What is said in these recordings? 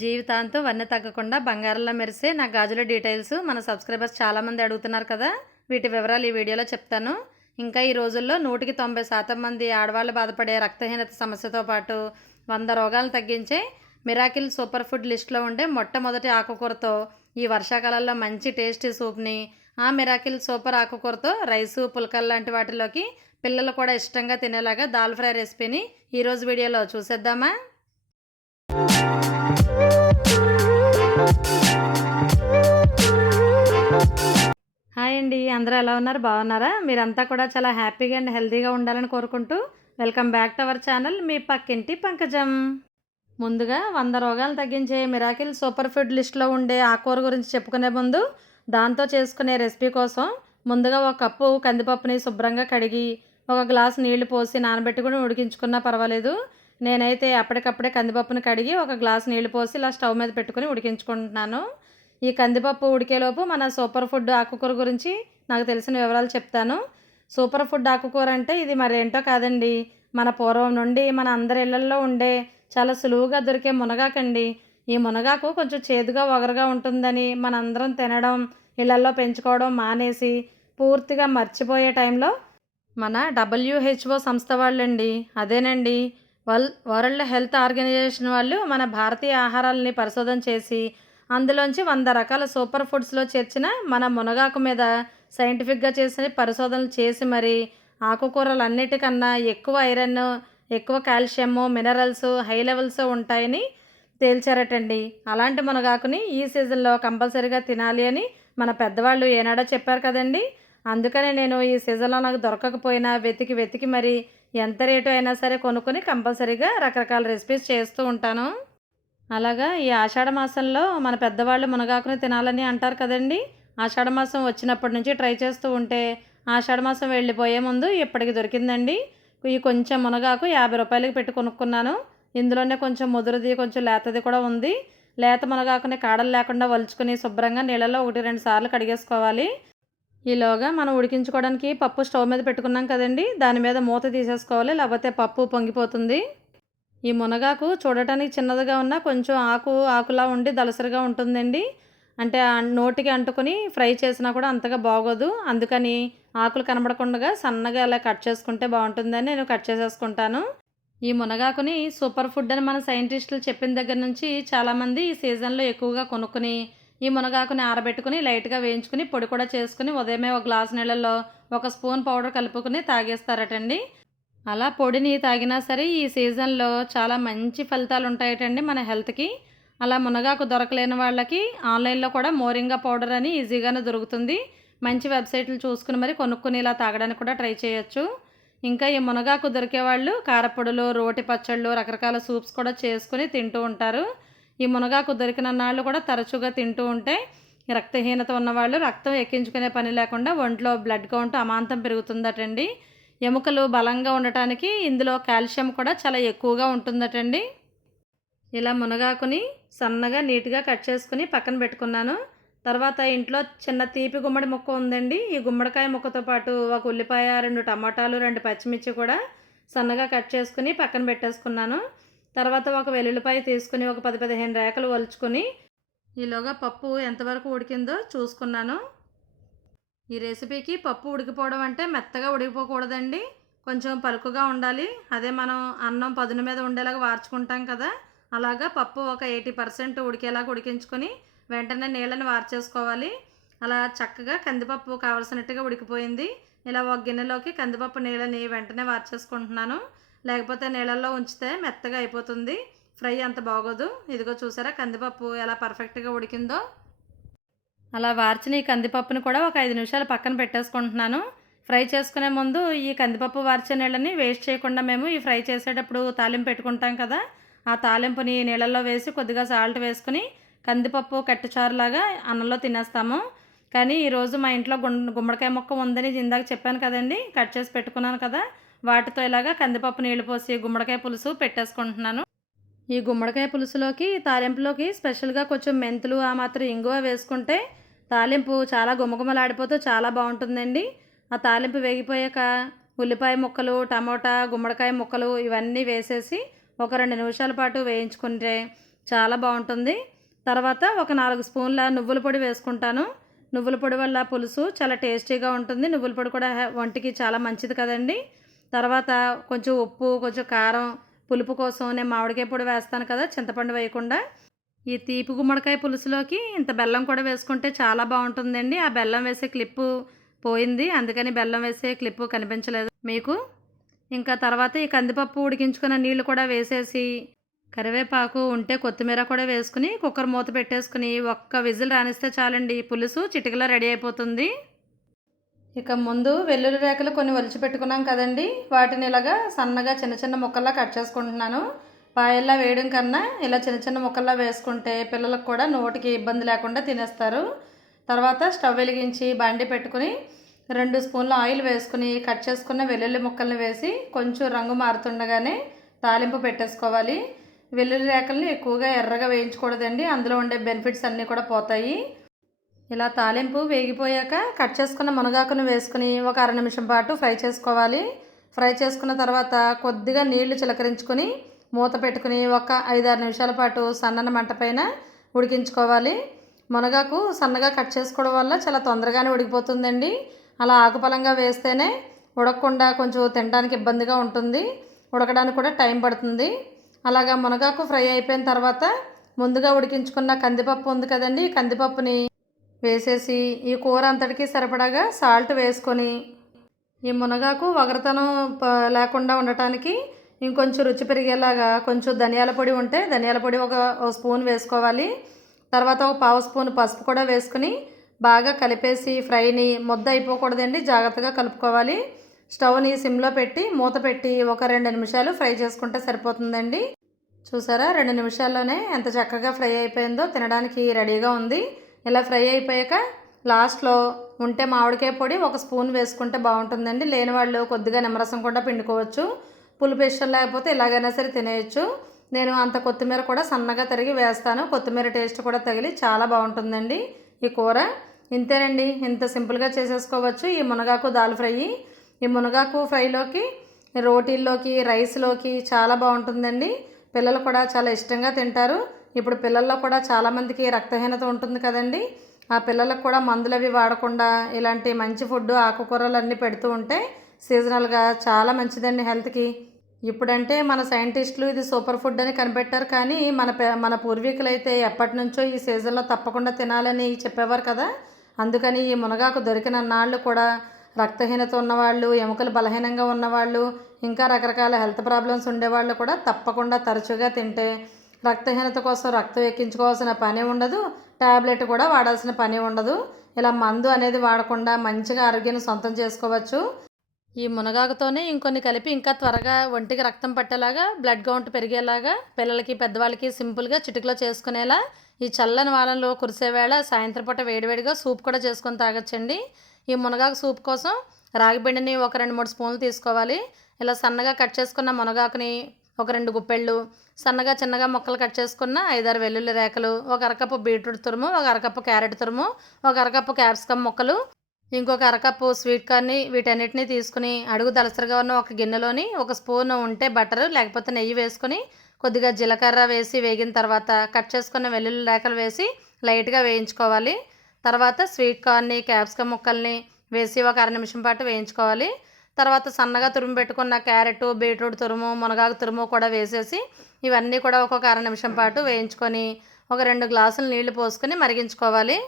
జీవితాంతం వన్న తగ్గకుండా బంగారంలో మెరిసే నా గాజుల డీటెయిల్స్ మన సబ్స్క్రైబర్స్ చాలామంది అడుగుతున్నారు కదా. వీటి వివరాలు ఈ వీడియోలో చెప్తాను. ఇంకా ఈ రోజుల్లో నూటికి తొంభై శాతం మంది ఆడవాళ్ళు బాధపడే రక్తహీనత సమస్యతో పాటు వంద రోగాలను తగ్గించే మిరాకిల్ సూపర్ ఫుడ్ లిస్ట్లో ఉండే మొట్టమొదటి ఆకుకూరతో ఈ వర్షాకాలంలో మంచి టేస్టీ సూప్ని ఆ మిరాకిల్ సూపర్ ఆకుకూరతో రైసు పుల్కల్ లాంటి వాటిలోకి పిల్లలు కూడా ఇష్టంగా తినేలాగా దాల్ ఫ్రై రెసిపీని ఈరోజు వీడియోలో చూసేద్దామా? అండి. అందరూ ఎలా ఉన్నారు? బాగున్నారా? మీరంతా కూడా చాలా హ్యాపీగా అండ్ హెల్తీగా ఉండాలని కోరుకుంటూ welcome back to our channel. మీ పక్కింటి పంకజం. ముందుగా వంద రోగాలు తగ్గించే మిరాకిల్ సూపర్ ఫుడ్ లిస్ట్లో ఉండే ఆకూర గురించి చెప్పుకునే ముందు దాంతో చేసుకునే రెసిపీ కోసం ముందుగా ఒక కప్పు కందిపప్పుని శుభ్రంగా కడిగి ఒక గ్లాస్ నీళ్ళు పోసి నానబెట్టుకుని ఉడికించుకున్నా పర్వాలేదు. నేనైతే అప్పటికప్పుడే కందిపప్పుని కడిగి ఒక గ్లాస్ నీళ్ళు పోసి ఇలా స్టవ్ మీద పెట్టుకుని ఉడికించుకుంటున్నాను. ఈ కందిపప్పు ఉడికేలోపు మన సూపర్ ఫుడ్ ఆకుకూర గురించి నాకు తెలిసిన వివరాలు చెప్తాను. సూపర్ ఫుడ్ ఆకుకూర అంటే ఇది మరి ఏంటో కాదండి. మన పూర్వం నుండి మన అందరి ఇళ్ళల్లో ఉండే చాలా సులువుగా దొరికే మునగాకండి. ఈ మునగాకు కొంచెం చేదుగా ఒగరుగా ఉంటుందని మనందరం తినడం ఇళ్ళల్లో పెంచుకోవడం మానేసి పూర్తిగా మర్చిపోయే టైంలో మన డబ్ల్యూహెచ్ఓ సంస్థ వాళ్ళండి. అదేనండి. వల్ వరల్డ్ హెల్త్ ఆర్గనైజేషన్ వాళ్ళు మన భారతీయ ఆహారాలని పరిశోధన చేసి అందులోంచి వంద రకాల సూపర్ ఫుడ్స్లో చేర్చిన మన మునగాకు మీద సైంటిఫిక్గా చేసిన పరిశోధనలు చేసి మరి ఆకుకూరలు అన్నిటికన్నా ఎక్కువ ఐరన్ ఎక్కువ కాల్షియము మినరల్స్ హై లెవెల్స్ ఉంటాయని తేల్చారటండి. అలాంటి మునగాకుని ఈ సీజన్లో కంపల్సరీగా తినాలి అని మన పెద్దవాళ్ళు ఏనాడో చెప్పారు కదండి. అందుకనే నేను ఈ సీజన్లో నాకు దొరకకపోయినా వెతికి వెతికి మరి ఎంత రేటు అయినా సరే కొనుక్కొని కంపల్సరీగా రకరకాల రెసిపీస్ చేస్తూ ఉంటాను. అలాగా ఈ ఆషాఢ మాసంలో మన పెద్దవాళ్ళు మునగాకుని తినాలని అంటారు కదండి. ఆషాఢ మాసం వచ్చినప్పటి నుంచి ట్రై చేస్తూ ఉంటే ఆషాఢ మాసం వెళ్ళిపోయే ముందు ఇప్పటికి దొరికిందండి. ఈ కొంచెం మునగాకు యాభై రూపాయలకి పెట్టి కొనుక్కున్నాను. ఇందులోనే కొంచెం ముదురుది కొంచెం లేతది కూడా ఉంది. లేత మునగాకుని కాడలు లేకుండా వలుచుకుని శుభ్రంగా నీళ్ళలో ఒకటి రెండు సార్లు కడిగేసుకోవాలి. ఈలోగా మనం ఉడికించుకోవడానికి పప్పు స్టవ్ మీద పెట్టుకున్నాం కదండి. దాని మీద మూత తీసేసుకోవాలి లేకపోతే పప్పు పొంగిపోతుంది. ఈ మునగాకు చూడటానికి చిన్నదిగా ఉన్న కొంచెం ఆకు ఆకులా ఉండి దలసరిగా ఉంటుందండి. అంటే నోటికి అంటుకొని ఫ్రై చేసినా కూడా అంతగా బాగోదు. అందుకని ఆకులు కనబడకుండా సన్నగా అలా కట్ చేసుకుంటే బాగుంటుందని నేను కట్ చేసేసుకుంటాను. ఈ మునగాకుని సూపర్ ఫుడ్ అని మన సైంటిస్టులు చెప్పిన దగ్గర నుంచి చాలామంది ఈ సీజన్లో ఎక్కువగా కొనుక్కుని ఈ మునగాకుని ఆరబెట్టుకుని లైట్గా వేయించుకుని పొడి కూడా చేసుకుని ఉదయమే ఒక గ్లాస్ నీళ్ళల్లో ఒక స్పూన్ పౌడర్ కలుపుకుని తాగేస్తారటండి. అలా పొడిని తాగినా సరే ఈ సీజన్లో చాలా మంచి ఫలితాలు ఉంటాయటండి మన హెల్త్కి. అలా మునగాకు దొరకలేని వాళ్ళకి ఆన్లైన్లో కూడా మోరింగా పౌడర్ అని ఈజీగానే దొరుకుతుంది. మంచి వెబ్సైట్లు చూసుకుని మరి కొనుక్కుని ఇలా తాగడానికి కూడా ట్రై చేయొచ్చు. ఇంకా ఈ మునగాకు దొరికే వాళ్ళు కారపొడులు రోటి పచ్చళ్ళు రకరకాల సూప్స్ కూడా చేసుకుని తింటూ ఉంటారు. ఈ మునగాకు దొరికిన నాళ్ళు కూడా తరచుగా తింటూ ఉంటే రక్తహీనత ఉన్నవాళ్ళు రక్తం ఎక్కించుకునే పని లేకుండా ఒంట్లో బ్లడ్ కౌంట్ అమాంతం పెరుగుతుందటండి. ఎముకలు బలంగా ఉండటానికి ఇందులో కాల్షియం కూడా చాలా ఎక్కువగా ఉంటుందటండి. ఇలా మునగాకుని సన్నగా నీట్గా కట్ చేసుకుని పక్కన పెట్టుకున్నాను. తర్వాత ఇంట్లో చిన్న తీపి గుమ్మడి ముక్క ఉందండి. ఈ గుమ్మడికాయ ముక్కతో పాటు ఒక ఉల్లిపాయ రెండు టమాటాలు రెండు పచ్చిమిర్చి కూడా సన్నగా కట్ చేసుకుని పక్కన పెట్టేసుకున్నాను. తర్వాత ఒక వెల్లుల్లిపాయ తీసుకుని ఒక పది పదిహేను రేకలు వలుచుకొని ఈలోగా పప్పు ఎంతవరకు ఉడికిందో చూసుకున్నాను. ఈ రెసిపీకి పప్పు ఉడికిపోవడం అంటే మెత్తగా ఉడికిపోకూడదండి. కొంచెం పలుకుగా ఉండాలి. అదే మనం అన్నం పదును మీద ఉండేలాగా వార్చుకుంటాం కదా. అలాగా పప్పు ఒక ఎయిటీ పర్సెంట్ ఉడికేలాగా ఉడికించుకొని వెంటనే నీళ్ళని వార్చేసుకోవాలి. అలా చక్కగా కందిపప్పు కావలసినట్టుగా ఉడికిపోయింది. ఇలా ఒక గిన్నెలోకి కందిపప్పు నీళ్ళని వెంటనే వార్చేసుకుంటున్నాను. లేకపోతే నీళ్ళల్లో ఉంచితే మెత్తగా అయిపోతుంది. ఫ్రై అంత బాగోదు. ఇదిగో చూసారా కందిపప్పు ఎలా పర్ఫెక్ట్గా ఉడికిందో. అలా వార్చిన ఈ కందిపప్పును కూడా ఒక ఐదు నిమిషాలు పక్కన పెట్టేసుకుంటున్నాను. ఫ్రై చేసుకునే ముందు ఈ కందిపప్పు వార్చే నీళ్ళని వేస్ట్ చేయకుండా మేము ఈ ఫ్రై చేసేటప్పుడు తాలింపు పెట్టుకుంటాం కదా ఆ తాలింపుని నీళ్ళల్లో వేసి కొద్దిగా సాల్ట్ వేసుకుని కందిపప్పు కట్టుచారులాగా అన్నంలో తినేస్తాము. కానీ ఈరోజు మా ఇంట్లో గుం- గుమ్మడికాయ మొక్క ఉందని ఇందాక చెప్పాను కదండి కట్ చేసి పెట్టుకున్నాను కదా వాటితో ఇలాగా కందిపప్పు నీళ్ళు పోసి గుమ్మడికాయ పులుసు పెట్టేసుకుంటున్నాను. ఈ గుమ్మడికాయ పులుసులోకి తాలింపులోకి స్పెషల్గా కొంచెం మెంతులు ఆ మాత్రం ఇంగువ వేసుకుంటే తాలింపు చాలా గుమగుమలాడిపోతూ చాలా బాగుంటుందండి. ఆ తాలింపు వేగిపోయాక ఉల్లిపాయ ముక్కలు టమోటా గుమ్మడికాయ ముక్కలు ఇవన్నీ వేసేసి ఒక రెండు నిమిషాల పాటు వేయించుకుంటే చాలా బాగుంటుంది. తర్వాత ఒక నాలుగు స్పూన్ల నువ్వుల పొడి వేసుకుంటాను. నువ్వుల పొడి వల్ల పులుసు చాలా టేస్టీగా ఉంటుంది. నువ్వుల పొడి కూడా వంటికి చాలా మంచిది కదండి. తర్వాత కొంచెం ఉప్పు కొంచెం కారం పులుపు కోసం నేను మామిడికాయ పొడి వేస్తాను కదా చింతపండు వేయకుండా. ఈ తీపి గుమ్మడికాయ పులుసులోకి ఇంత బెల్లం కూడా వేసుకుంటే చాలా బాగుంటుందండి. ఆ బెల్లం వేసే క్లిప్పు పోయింది. అందుకని బెల్లం వేసే క్లిప్పు కనిపించలేదు మీకు. ఇంకా తర్వాత ఈ కందిపప్పు ఉడికించుకున్న నీళ్ళు కూడా వేసేసి కరివేపాకు ఉంటే కొత్తిమీర కూడా వేసుకుని కుక్కర్ మూత పెట్టేసుకుని ఒక్క విజిల్ రానిస్తే చాలండి. పులుసు చిటికలో రెడీ అయిపోతుంది. ఇక ముందు వెల్లుల్లి రేఖలు కొన్ని ఒలిచి పెట్టుకున్నాం కదండి. వాటిని ఇలాగా సన్నగా చిన్న చిన్న ముక్కల్లా కట్ చేసుకుంటున్నాను. పాయల్లా వేయడం కన్నా ఇలా చిన్న చిన్న ముక్కల్లా వేసుకుంటే పిల్లలకు కూడా నోటికి ఇబ్బంది లేకుండా తినేస్తారు. తర్వాత స్టవ్ వెలిగించి బండి పెట్టుకుని రెండు స్పూన్ల ఆయిల్ వేసుకుని కట్ చేసుకున్న వెల్లుల్లి ముక్కల్ని వేసి కొంచెం రంగు మారుతుండగానే తాలింపు పెట్టేసుకోవాలి. వెల్లుల్లి రేకల్ని ఎక్కువగా ఎర్రగా వేయించకూడదండి. అందులో ఉండే బెనిఫిట్స్ అన్నీ కూడా పోతాయి. ఇలా తాలింపు వేగిపోయాక కట్ చేసుకున్న మునగాకును వేసుకుని ఒక అర నిమిషం పాటు ఫ్రై చేసుకోవాలి. ఫ్రై చేసుకున్న తర్వాత కొద్దిగా నీళ్ళు చిలకరించుకొని మూత పెట్టుకుని ఒక ఐదారు నిమిషాల పాటు సన్నని మంట పైన ఉడికించుకోవాలి. మునగాకు సన్నగా కట్ చేసుకోవడం వల్ల చాలా తొందరగానే ఉడికిపోతుందండి. అలా ఆకుపలంగా వేస్తేనే ఉడకకుండా కొంచెం తినడానికి ఇబ్బందిగా ఉంటుంది. ఉడకడానికి కూడా టైం పడుతుంది. అలాగా మునగాకు ఫ్రై అయిపోయిన తర్వాత ముందుగా ఉడికించుకున్న కందిపప్పు ఉంది కదండి ఈ కందిపప్పుని వేసేసి ఈ కూర అంతటికి సరిపడాగా సాల్ట్ వేసుకొని ఈ మునగాకు వగరతనం ప- లేకుండా ఉండటానికి ఇంకొంచెం రుచి పెరిగేలాగా కొంచెం ధనియాల పొడి ఉంటే ధనియాల పొడి ఒక స్పూన్ వేసుకోవాలి. తర్వాత ఒక పావు స్పూన్ పసుపు కూడా వేసుకుని బాగా కలిపేసి ఫ్రైని ముద్ద అయిపోకూడదండి జాగ్రత్తగా కలుపుకోవాలి. స్టవ్ని సిమ్లో పెట్టి మూత పెట్టి ఒక రెండు నిమిషాలు ఫ్రై చేసుకుంటే సరిపోతుందండి. చూసారా? రెండు నిమిషాల్లోనే ఎంత చక్కగా ఫ్రై అయిపోయిందో తినడానికి రెడీగా ఉంది. ఇలా ఫ్రై అయిపోయాక లాస్ట్లో ఉంటే మామిడికాయ పొడి ఒక స్పూన్ వేసుకుంటే బాగుంటుందండి. లేని వాళ్ళు కొద్దిగా నిమ్మరసం కూడా పిండుకోవచ్చు. పులుపు ఇష్టం లేకపోతే ఇలాగైనా సరే తినేయచ్చు. నేను అంత కొత్తిమీర కూడా సన్నగా తరిగి వేస్తాను. కొత్తిమీర టేస్ట్ కూడా తగిలి చాలా బాగుంటుందండి ఈ కూర. ఇంతేనండి. ఇంత సింపుల్గా చేసేసుకోవచ్చు. ఈ మునగాకు దాల్ ఫ్రై. ఈ మునగాకు ఫ్రైలోకి రోటీల్లోకి రైస్లోకి చాలా బాగుంటుందండి. పిల్లలు కూడా చాలా ఇష్టంగా తింటారు. ఇప్పుడు పిల్లల్లో కూడా చాలామందికి రక్తహీనత ఉంటుంది కదండి. ఆ పిల్లలకు కూడా మందులు అవి వాడకుండా ఇలాంటి మంచి ఫుడ్ ఆకుకూరలు అన్నీ పెడుతూ ఉంటే సీజనల్గా చాలా మంచిదండి హెల్త్కి. ఇప్పుడంటే మన సైంటిస్టులు ఇది సూపర్ ఫుడ్ అని కనిపెట్టారు కానీ మన మన పూర్వీకులు అయితే ఎప్పటి నుంచో ఈ సీజన్లో తప్పకుండా తినాలని చెప్పేవారు కదా. అందుకని ఈ మునగాకు దొరికిన నాళ్ళు కూడా రక్తహీనత ఉన్నవాళ్ళు ఎముకలు బలహీనంగా ఉన్నవాళ్ళు ఇంకా రకరకాల హెల్త్ ప్రాబ్లమ్స్ ఉండేవాళ్ళు కూడా తప్పకుండా తరచుగా తింటే రక్తహీనత కోసం రక్తం ఎక్కించుకోవాల్సిన పని ఉండదు ట్యాబ్లెట్ కూడా వాడాల్సిన పని ఉండదు. ఇలా మందు అనేది వాడకుండా మంచిగా ఆరోగ్యాన్ని సొంతం చేసుకోవచ్చు. ఈ మునగాకుతోనే ఇంకొన్ని కలిపి ఇంకా త్వరగా ఒంటికి రక్తం పట్టేలాగా బ్లడ్ కౌంట్ పెరిగేలాగా పిల్లలకి పెద్దవాళ్ళకి సింపుల్గా చిటికలో చేసుకునేలా ఈ చల్లని వారంలో కురిసేవేళ సాయంత్రం పూట వేడివేడిగా సూప్ కూడా చేసుకొని తాగొచ్చండి. ఈ మునగాకు సూప్ కోసం రాగిపిండిని ఒక రెండు మూడు స్పూన్లు తీసుకోవాలి. ఇలా సన్నగా కట్ చేసుకున్న మునగాకుని ఒక రెండు గుప్పెళ్ళు సన్నగా చిన్నగా ముక్కలు కట్ చేసుకున్న ఐదారు వెల్లుల్లి రేకలు ఒక అరకప్పు బీట్రూట్ తురుము ఒక అరకప్పు క్యారెట్ తురుము ఒక అరకప్పు క్యాప్సికమ్ ముక్కలు ఇంకొక అరకప్పు స్వీట్ కార్న్ని వీటన్నిటిని తీసుకుని అడుగు దలసరిగా ఉన్న ఒక గిన్నెలోని ఒక స్పూన్ ఉంటే బటర్ లేకపోతే నెయ్యి వేసుకొని కొద్దిగా జీలకర్ర వేసి వేగిన తర్వాత కట్ చేసుకున్న వెల్లుల్లి రేఖలు వేసి లైట్గా వేయించుకోవాలి. తర్వాత స్వీట్ కార్న్ని క్యాప్సికమ్ ముక్కల్ని వేసి ఒక అర నిమిషం పాటు వేయించుకోవాలి. తర్వాత సన్నగా తురుము పెట్టుకున్న క్యారెట్ బీట్రూట్ తురుము మునగాకు తురుము కూడా వేసేసి ఇవన్నీ కూడా ఒక్కొక్క అర నిమిషం పాటు వేయించుకొని ఒక రెండు గ్లాసులు నీళ్ళు పోసుకొని మరిగించుకోవాలి.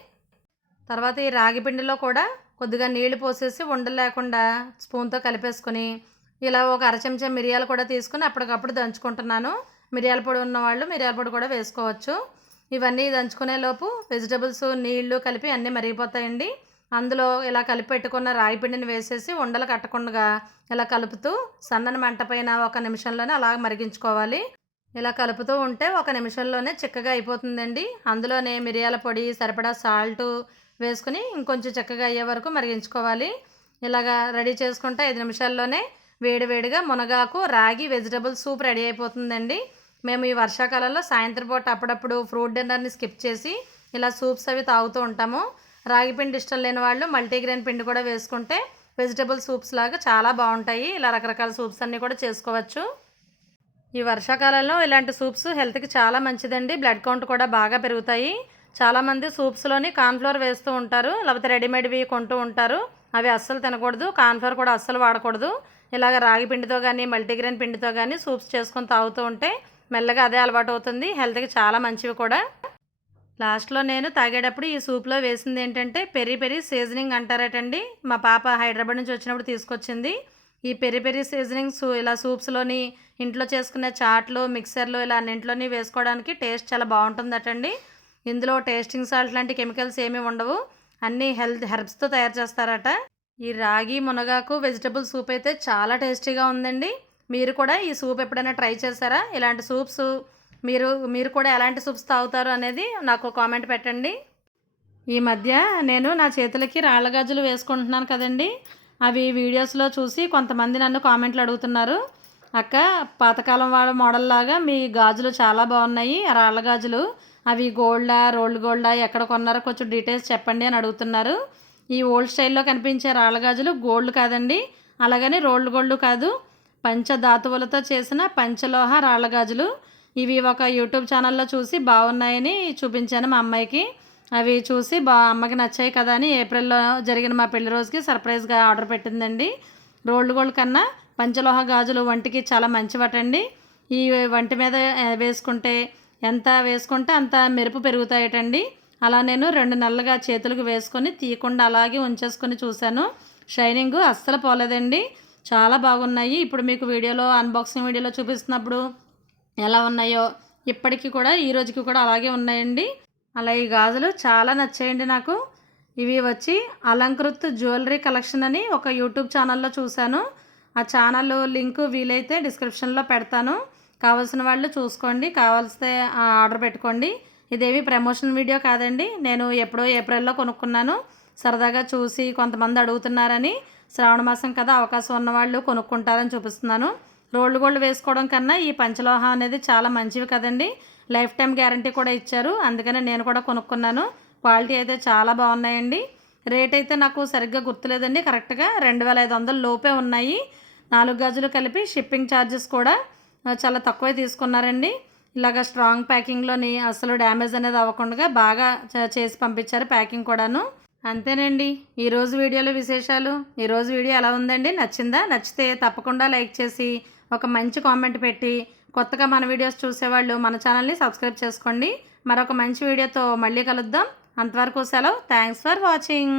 తర్వాత ఈ రాగి పిండిలో కూడా కొద్దిగా నీళ్ళు పోసేసి ఉండలు లేకుండా స్పూన్తో కలిపేసుకొని ఇలా ఒక అర చెంచా మిరియాలు కూడా తీసుకుని అప్పటికప్పుడు దంచుకుంటున్నాను. మిరియాల పొడి ఉన్నవాళ్ళు మిరియాల పొడి కూడా వేసుకోవచ్చు. ఇవన్నీ దంచుకునే లోపు వెజిటబుల్స్ నీళ్ళు కలిపి అన్నీ మరిగిపోతాయండి. అందులో ఇలా కలిపి పెట్టుకున్న రాయి పిండిని వేసేసి ఉండలు కట్టకుండా ఇలా కలుపుతూ సన్నని మంట పైన ఒక నిమిషంలోనే అలా మరిగించుకోవాలి. ఇలా కలుపుతూ ఉంటే ఒక నిమిషంలోనే చిక్కగా అయిపోతుందండి. అందులోనే మిరియాల పొడి సరిపడా సాల్టు వేసుకుని ఇంకొంచెం చక్కగా అయ్యే వరకు మరిగించుకోవాలి. ఇలాగా రెడీ చేసుకుంటే ఐదు నిమిషాల్లోనే వేడివేడిగా మునగాకు రాగి వెజిటబుల్ సూప్ రెడీ అయిపోతుందండి. మేము ఈ వర్షాకాలంలో సాయంత్రం పూట అప్పుడప్పుడు ఫ్రూట్ డిన్నర్ని స్కిప్ చేసి ఇలా సూప్స్ అవి తాగుతూ ఉంటాము. రాగి పిండి ఇష్టం లేని వాళ్ళు మల్టీగ్రెయిన్ పిండి కూడా వేసుకుంటే వెజిటబుల్ సూప్స్ లాగా చాలా బాగుంటాయి. ఇలా రకరకాల సూప్స్ అన్నీ కూడా చేసుకోవచ్చు. ఈ వర్షాకాలంలో ఇలాంటి సూప్స్ హెల్త్కి చాలా మంచిదండి. బ్లడ్ కౌంట్ కూడా బాగా పెరుగుతాయి. చాలామంది సూప్స్లోని కార్న్ఫ్లోర్ వేస్తూ ఉంటారు లేకపోతే రెడీమేడ్వి కొంటూ ఉంటారు. అవి అస్సలు తినకూడదు కార్న్ఫ్లోర్ కూడా అస్సలు వాడకూడదు. ఇలాగ రాగి పిండితో కానీ మల్టీగ్రెయిన్ పిండితో కానీ సూప్స్ చేసుకొని తాగుతూ ఉంటే మెల్లగా అదే అలవాటు అవుతుంది హెల్త్కి చాలా మంచివి కూడా. లాస్ట్లో నేను తాగేటప్పుడు ఈ సూప్లో వేసింది ఏంటంటే పెరి పెరి సీజనింగ్ అంటారటండి. మా పాప హైదరాబాద్ నుంచి వచ్చినప్పుడు తీసుకొచ్చింది. ఈ పెరి పెరి సీజనింగ్ సూ ఇలా సూప్స్లోని ఇంట్లో చేసుకునే చాట్లు మిక్సర్లు ఇలా అన్నింట్లోని వేసుకోవడానికి టేస్ట్ చాలా బాగుంటుందటండి. ఇందులో టేస్టింగ్ సాల్ట్ లాంటి కెమికల్స్ ఏమీ ఉండవు. అన్నీ హెల్త్ హెర్బ్స్తో తయారు చేస్తారట. ఈ రాగి మునగాకు వెజిటబుల్ సూప్ అయితే చాలా టేస్టీగా ఉందండి. మీరు కూడా ఈ సూప్ ఎప్పుడైనా ట్రై చేశారా? ఇలాంటి సూప్స్ మీరు మీరు కూడా ఎలాంటి సూప్స్ తాగుతారు అనేది నాకు కామెంట్ పెట్టండి. ఈ మధ్య నేను నా చేతులకి రాళ్ళ గాజులు వేసుకుంటున్నాను కదండి. అవి వీడియోస్లో చూసి కొంతమంది నన్ను కామెంట్లు అడుగుతున్నారు. అక్క పాతకాలం వాళ్ళ మోడల్ లాగా మీ గాజులు చాలా బాగున్నాయి రాళ్ళ గాజులు. అవి గోల్డా రోల్డ్ గోల్డా ఎక్కడ కొన్నారో కొంచెం డీటెయిల్స్ చెప్పండి అని అడుగుతున్నారు. ఈ ఓల్డ్ స్టైల్లో కనిపించే రాళ్ళ గాజులు గోల్డ్ కాదండి. అలాగని రోల్డ్ గోల్డ్ కాదు. పంచధాతువులతో చేసిన పంచలోహ రాళ్ళ గాజులు. ఇవి ఒక యూట్యూబ్ ఛానల్లో చూసి బాగున్నాయని చూపించాను మా అమ్మాయికి. అవి చూసి బా అమ్మకి నచ్చాయి కదా అని ఏప్రిల్లో జరిగిన మా పెళ్ళి రోజుకి సర్ప్రైజ్గా ఆర్డర్ పెట్టిందండి. రోల్డ్ గోల్డ్ కన్నా పంచలోహ గాజులు వంటికి చాలా మంచివటండి. ఈ వంటి మీద వేసుకుంటే ఎంత వేసుకుంటే అంత మెరుపు పెరుగుతాయటండి. అలా నేను రెండు నెలలుగా చేతులకు వేసుకొని తీయకుండా అలాగే ఉంచేసుకొని చూశాను. షైనింగ్ అస్సలు పోలేదండి. చాలా బాగున్నాయి. ఇప్పుడు మీకు వీడియోలో అన్బాక్సింగ్ వీడియోలో చూపిస్తున్నప్పుడు ఎలా ఉన్నాయో ఇప్పటికీ కూడా ఈ రోజుకి కూడా అలాగే ఉన్నాయండి. అలా ఈ గాజులు చాలా నచ్చాయండి నాకు. ఇవి వచ్చి అలంకృత్ జ్యువెలరీ కలెక్షన్ అని ఒక యూట్యూబ్ ఛానల్లో చూశాను. ఆ ఛానల్ లింక్ వీలైతే డిస్క్రిప్షన్లో పెడతాను. కావాల్సిన వాళ్ళు చూసుకోండి కావాల్సితే ఆర్డర్ పెట్టుకోండి. ఇదేమి ప్రమోషన్ వీడియో కాదండి. నేను ఎప్పుడో ఏప్రిల్లో కొనుక్కున్నాను. సరదాగా చూసి కొంతమంది అడుగుతున్నారని శ్రావణ మాసం కదా అవకాశం ఉన్నవాళ్ళు కొనుక్కుంటారని చూపిస్తున్నాను. రోల్డ్ గోల్డ్ వేసుకోవడం కన్నా ఈ పంచలోహం అనేది చాలా మంచివి కదండి. లైఫ్ టైం గ్యారంటీ కూడా ఇచ్చారు. అందుకనే నేను కూడా కొనుక్కున్నాను. క్వాలిటీ అయితే చాలా బాగున్నాయండి. రేట్ అయితే నాకు సరిగ్గా గుర్తులేదండి. కరెక్ట్గా రెండు వేల ఐదు వందల లోపే ఉన్నాయి. నాలుగు గజులు కలిపి షిప్పింగ్ ఛార్జెస్ కూడా. చాలా తక్కువే తీసుకున్నారండి. ఇలాగ స్ట్రాంగ్ ప్యాకింగ్లోని అసలు డ్యామేజ్ అనేది అవ్వకుండా బాగా చేసి పంపించారు ప్యాకింగ్ కూడాను. అంతేనండి. ఈరోజు వీడియోలో విశేషాలు. ఈరోజు వీడియో ఎలా ఉందండి? నచ్చిందా? నచ్చితే తప్పకుండా లైక్ చేసి ఒక మంచి కామెంట్ పెట్టి కొత్తగా మన వీడియోస్ చూసేవాళ్ళు మన ఛానల్ని సబ్స్క్రైబ్ చేసుకోండి. మరొక మంచి వీడియోతో మళ్ళీ కలుద్దాం. అంతవరకు సెలవు. Thanks for watching.